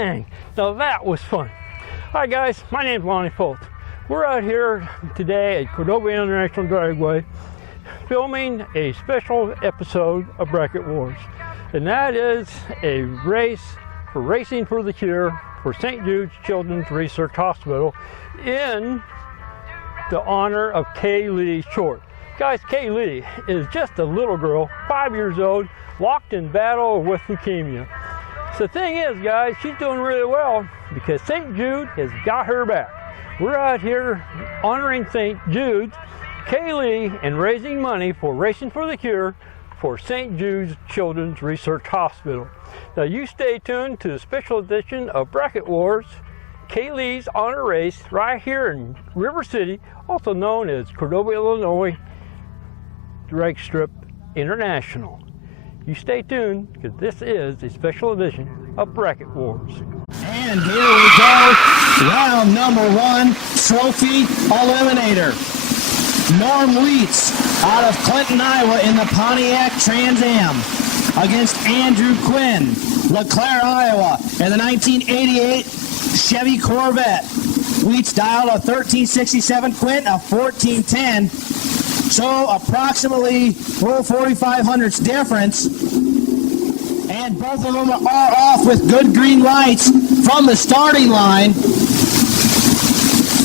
Bang! Now that was fun. Hi guys, my name's Lonnie Foltz. We're out here today at Cordova International Dragway filming a special episode of Bracket Wars. And that is a race for Racing for the Cure for St. Jude's Children's Research Hospital in the honor of Kaylee Short. Guys, Kaylee is just a little girl, 5 years old, locked in battle with leukemia. So the thing is, guys, she's doing really well because St. Jude has got her back. We're out here honoring St. Jude's, Kaylee, and raising money for Racing for the Cure for St. Jude's Children's Research Hospital. Now you stay tuned to the special edition of Bracket Wars, Kaylee's honor race right here in River City, also known as Cordova, Illinois Drag Strip International. You stay tuned because this is a special edition of Bracket Wars. And here we go, round number one, Trophy Eliminator. Norm Leitz out of Clinton, Iowa in the Pontiac Trans Am against Andrew Quinn, LeClaire, Iowa in the 1988 Chevy Corvette. Leitz dialed a 1367, Quinn a 1410. So approximately low 4,500s difference. And both of them are off with good green lights from the starting line.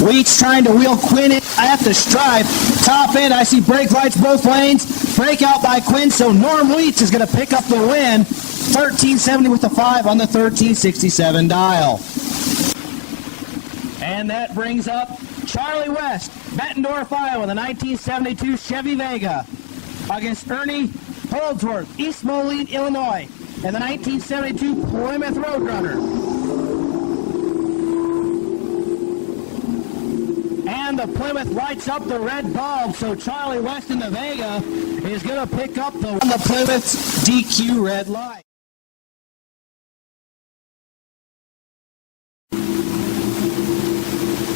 Leitz trying to wheel Quinn in at the stripe. Top end, I see brake lights both lanes. Breakout by Quinn, so Norm Leitz is going to pick up the win. 1370 with the 5 on the 1367 dial. And that brings up Charlie West, Bettendorf, Iowa, the 1972 Chevy Vega against Ernie Holdsworth, East Moline, Illinois, and the 1972 Plymouth Roadrunner. And the Plymouth lights up the red bulb, so Charlie West in the Vega is going to pick up the Plymouth's DQ red light.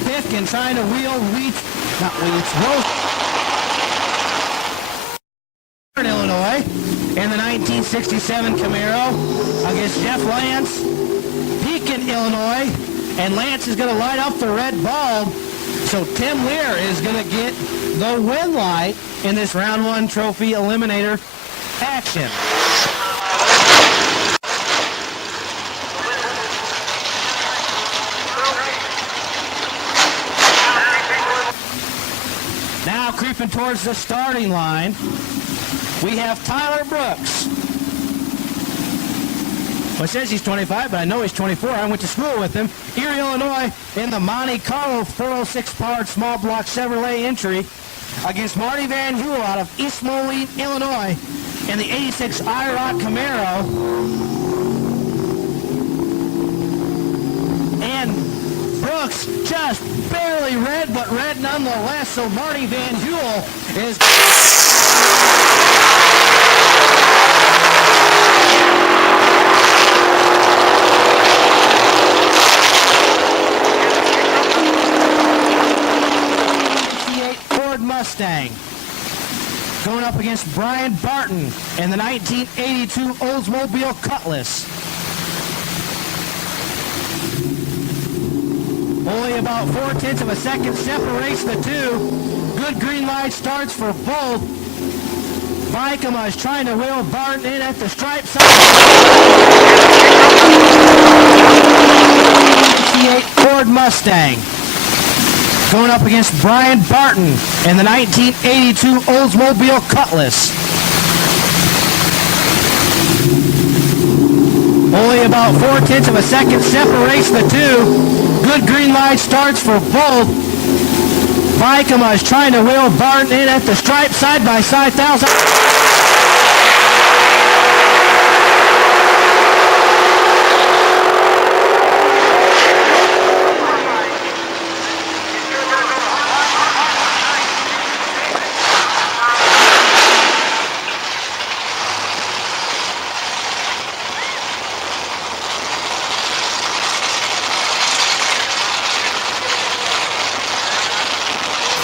Pifkin trying to wheel Illinois in the 1967 Camaro against Jeff Lance, Pekin, Illinois, and Lance is going to light up the red bulb. So Tim Lear is going to get the win light in this round one trophy eliminator action. Now creeping towards the starting line, we have Tyler Brooks. Well, it says he's 25, but I know he's 24. I went to school with him. Erie, Illinois, in the Monte Carlo 406-powered small block Chevrolet entry against Marty Van Huel out of East Moline, Illinois, in the 86 IROC Camaro. And Brooks just barely red, but red nonetheless, so Marty Van Huel is... Mustang going up against Brian Barton in the 1982 Oldsmobile Cutlass. Only about 4/10 of a second separates the two. Good green light starts for both. Vikema is trying to wheel Barton in at the stripe side. 1968 Ford Mustang going up against Brian Barton in the 1982 Oldsmobile Cutlass. Only about 4/10 of a second separates the two. Good green light starts for both. Vikema is trying to wheel Barton in at the stripe side by side.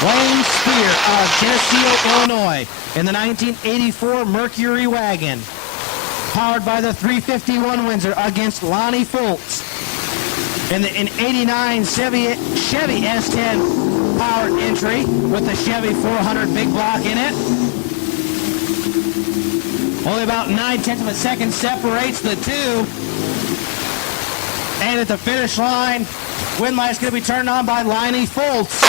Wayne Spear of Geneseo, Illinois, in the 1984 Mercury wagon, powered by the 351 Windsor against Lonnie Foltz in 89 Chevy S10 powered entry with the Chevy 400 big block in it. Only about 9/10 of a second separates the two. And at the finish line, wind light's going to be turned on by Liney Foltz.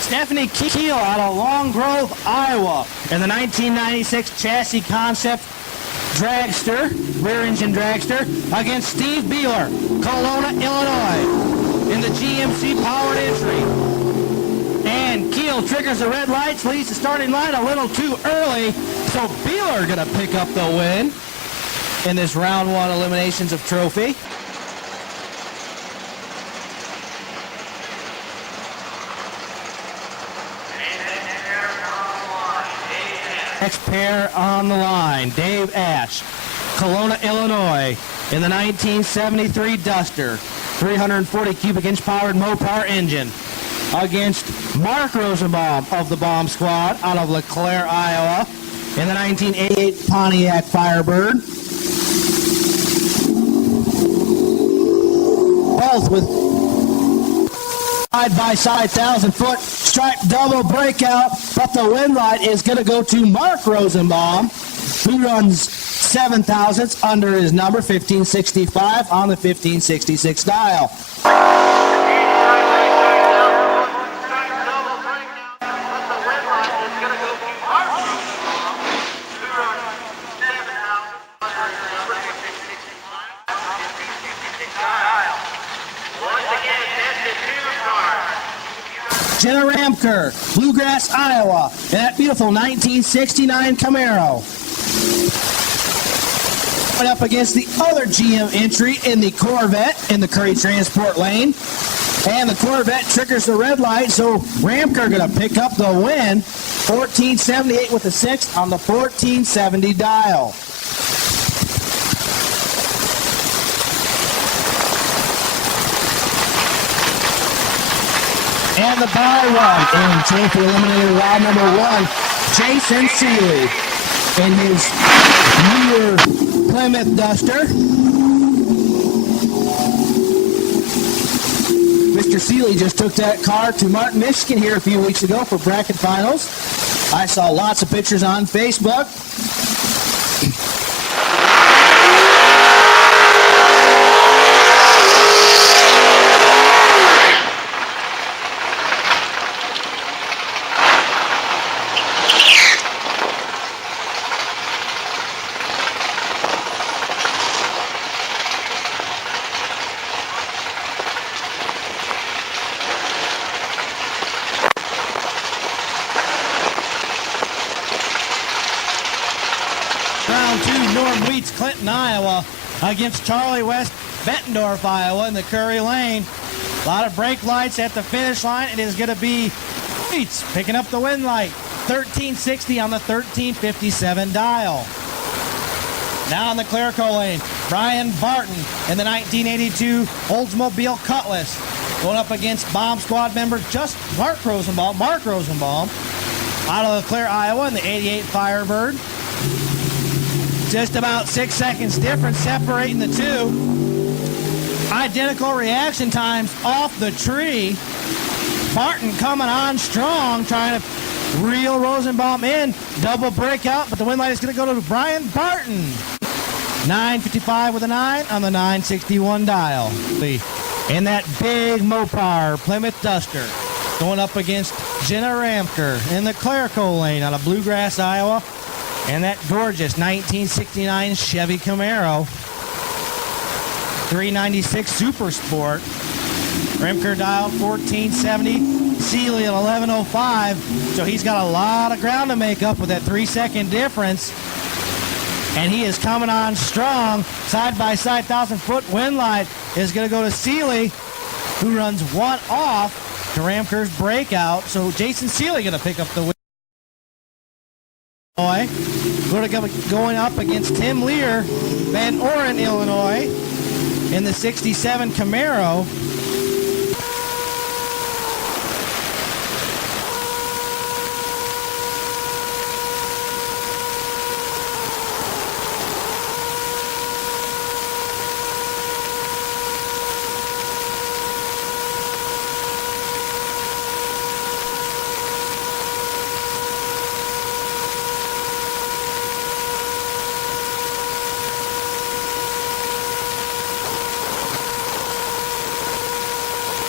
Stephanie Keel out of Long Grove, Iowa, in the 1996 chassis concept dragster, rear engine dragster, against Steve Beeler, Kelowna, Illinois, in the GMC powered entry. And Keel triggers the red lights, leaves the starting line a little too early, so Beeler gonna pick up the win in this round one eliminations of trophy. Next pair on the line, Dave Ash, Kelowna, Illinois, in the 1973 Duster, 340 cubic inch powered Mopar engine, against Mark Rosenbaum of the Bomb Squad out of LeClaire, Iowa, in the 1988 Pontiac Firebird. Both with side-by-side 1,000-foot stripe double breakout, but the wind light is going to go to Mark Rosenbaum, who runs 7,000ths under his number 1565 on the 1566 dial. Jenna Ramker, Bluegrass, Iowa, and that beautiful 1969 Camaro. Went up against the other GM entry in the Corvette in the Curry Transport lane. And the Corvette triggers the red light, so Ramker going to pick up the win. 1478 with a 6 on the 1470 dial. And the ball one in trophy eliminator round number 1, Jason Seeley in his newer Plymouth Duster. Mr. Seeley just took that car to Martin, Michigan here a few weeks ago for bracket finals. I saw lots of pictures on Facebook. Round 2, Norm Wheats, Clinton, Iowa, against Charlie West, Bettendorf, Iowa, in the Curry Lane. A lot of brake lights at the finish line. It is going to be Wheats picking up the wind light. 1360 on the 1357 dial. Now in the Clerico lane, Brian Barton in the 1982 Oldsmobile Cutlass, going up against Bomb Squad member just Mark Rosenbaum, out of LeClaire, Iowa, in the 88 Firebird. Just about 6 seconds difference separating the two. Identical reaction times off the tree. Barton coming on strong, trying to reel Rosenbaum in. Double breakout, but the wind light is going to go to Brian Barton. 955 with a 9 on the 961 dial. In that big Mopar Plymouth Duster, going up against Jenna Ramker in the Clerico lane out of Bluegrass, Iowa. And that gorgeous 1969 Chevy Camaro. 396 Super Sport. Ramker dialed 1470. Seeley at 11:05. So he's got a lot of ground to make up with that 3-second difference. And he is coming on strong. Side-by-side 1,000-foot wind light is going to go to Seeley, who runs one off to Ramker's breakout. So Jason Seeley going to pick up the win. Going up against Tim Lear, Van Oren, Illinois, in the 67 Camaro.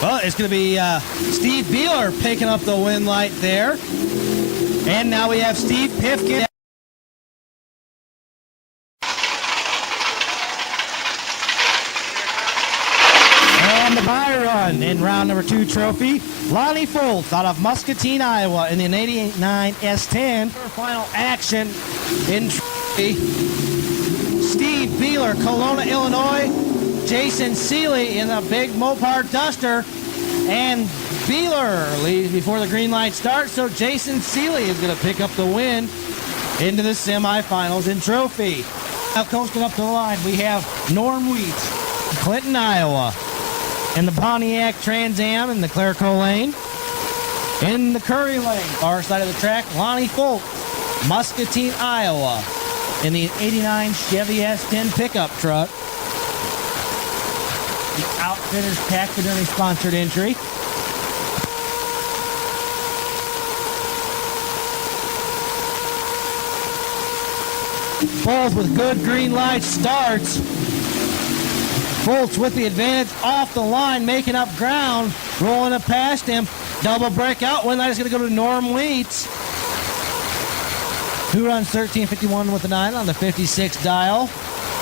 Well, it's going to be Steve Beeler picking up the win light there. And now we have Steve Pifkin. And the bye run in round number 2 trophy. Lonnie Foltz out of Muscatine, Iowa in the 89 S10. Final action in trophy. Steve Beeler, Kelowna, Illinois. Jason Seeley in a big Mopar Duster, and Beeler leaves before the green light starts, so Jason Seeley is going to pick up the win into the semifinals in trophy. Now coasting up to the line, we have Norm Wheats, Clinton, Iowa, in the Pontiac Trans Am in the Clerico lane. In the Curry lane, far side of the track, Lonnie Foltz, Muscatine, Iowa, in the 89 Chevy S10 pickup truck. The Outfitters Taxidermy sponsored entry. Foltz with good green light starts. Foltz with the advantage off the line, making up ground, rolling it past him. Double breakout. One light is going to go to Norm Wheats, who runs 13:51 with the 9 on the 56 dial.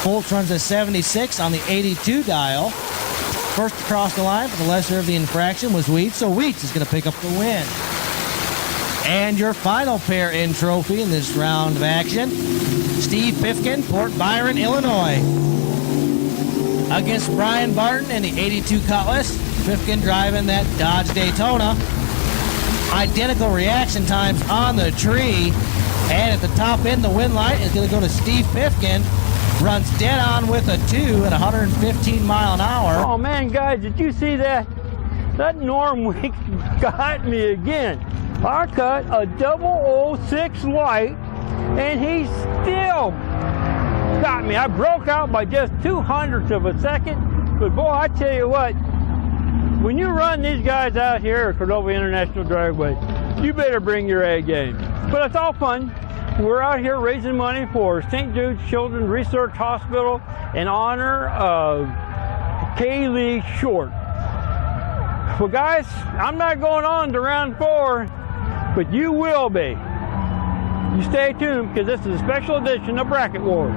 Foltz runs a 76 on the 82 dial. First across the line for the lesser of the infraction was Wheats, so Wheats is going to pick up the win. And your final pair in trophy in this round of action, Steve Pifkin, Port Byron, Illinois, against Brian Barton in the 82 Cutlass. Pifkin driving that Dodge Daytona. Identical reaction times on the tree. And at the top end, the win light is going to go to Steve Pifkin. Runs dead on with a 2 at 115 mile an hour. Oh man, guys, did you see that? That Norm Weeks got me again. I cut a 006 light, and he still got me. I broke out by just 0.02 of a second, but boy, I tell you what, when you run these guys out here at Cordova International Dragway, you better bring your A game. But it's all fun. We're out here raising money for St. Jude's Children's Research Hospital in honor of Kaylee Short. Well, guys, I'm not going on to round 4, but you will be. You stay tuned, because this is a special edition of Bracket Wars.